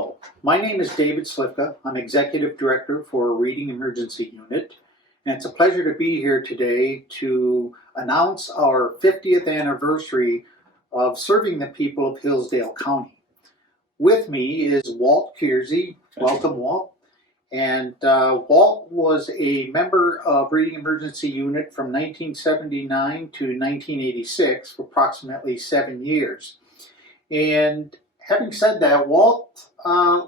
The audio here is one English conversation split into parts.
Hello, my name is David Slivka. I'm Executive Director for Reading Emergency Unit, and it's a pleasure to be here today to announce our 50th anniversary of serving the people of Hillsdale County. With me is Walt Kiersey. Welcome, Walt. And Walt was a member of Reading Emergency Unit from 1979 to 1986 for approximately 7 years. And having said that, Walt,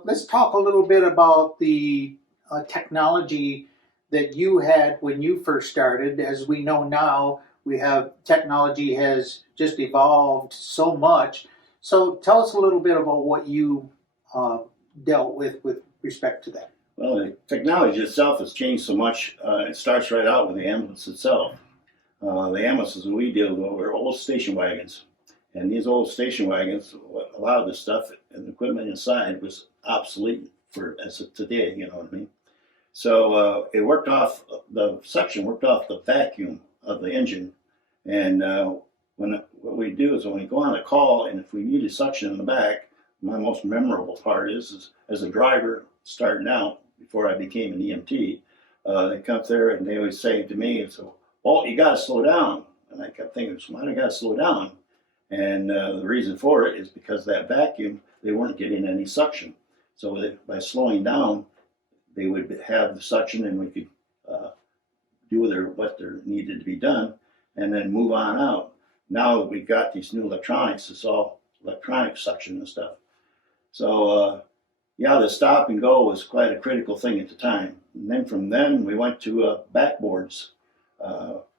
let's talk a little bit about the technology that you had when you first started. As we know now, technology has just evolved so much. So tell us a little bit about what you dealt with respect to that. Well, the technology itself has changed so much. It starts right out with the ambulance itself. The ambulances that we deal with were old station wagons. And these old station wagons, a lot of the stuff and the equipment inside was obsolete as of today, you know what I mean? So the suction worked off the vacuum of the engine. And what we do is when we go on a call, and if we need a suction in the back, my most memorable part is as a driver starting out, before I became an EMT, they come up there and they always say to me, so, Walt, you got to slow down. And I kept thinking, so why do I got to slow down? And the reason for it is because that vacuum, they weren't getting any suction. So by slowing down, they would have the suction and we could do what there needed to be done and then move on out. Now that we've got these new electronics, it's all electronic suction and stuff. So yeah, the stop and go was quite a critical thing at the time. And then from then we went to backboards.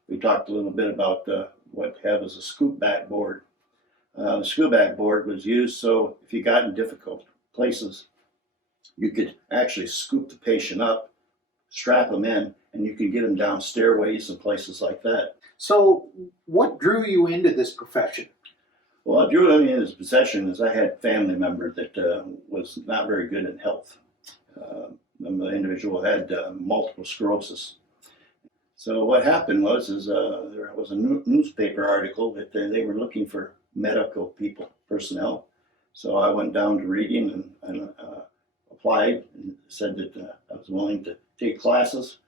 We talked a little bit about what we have as a scoop backboard. The scoop backboard was used so if you got in difficult places, you could actually scoop the patient up, strap them in, and you could get them down stairways and places like that. So what drew you into this profession? Well, what drew me into this profession is I had a family member that was not very good in health. The individual had multiple sclerosis. So what happened was there was a newspaper article that they were looking for medical personnel. So I went down to Reading and applied and said that I was willing to take classes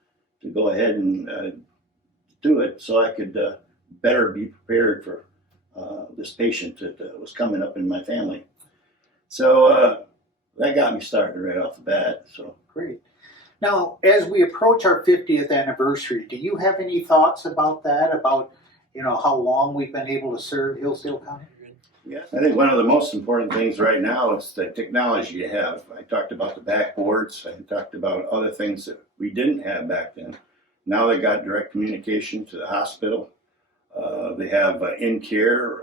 to go ahead and do it so I could better be prepared for this patient that was coming up in my family. So that got me started right off the bat. So great. Now, as we approach our 50th anniversary, do you have any thoughts about that, about how long we've been able to serve Hillsdale County? Yeah, I think one of the most important things right now is the technology you have. I talked about the backboards. I talked about other things that we didn't have back then. Now they got direct communication to the hospital. They have in-care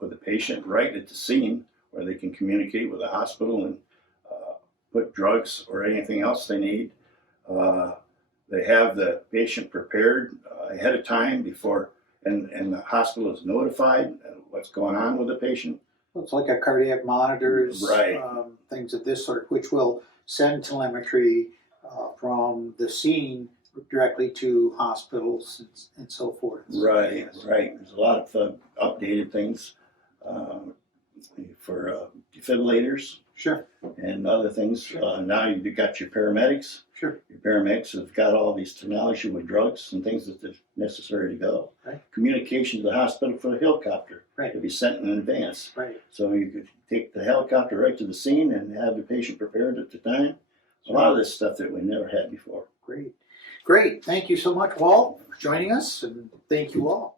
with the patient right at the scene where they can communicate with the hospital and put drugs or anything else they need. They have the patient prepared ahead of time before, and the hospital is notified what's going on with the patient. It's like a cardiac monitors, right. Things of this sort, which will send telemetry from the scene directly to hospitals and so forth. Right, right. There's a lot of updated things for defibrillators. Sure. And other things. Sure. Now you've got your paramedics. Sure. Your paramedics have got all these technology with drugs and things that are necessary to go. Right. Communication to the hospital for the helicopter. Right. To be sent in advance. Right. So you could take the helicopter right to the scene and have the patient prepared at the time. Sure. A lot of this stuff that we never had before. Great. Great. Thank you so much, Walt, for joining us, and thank you all.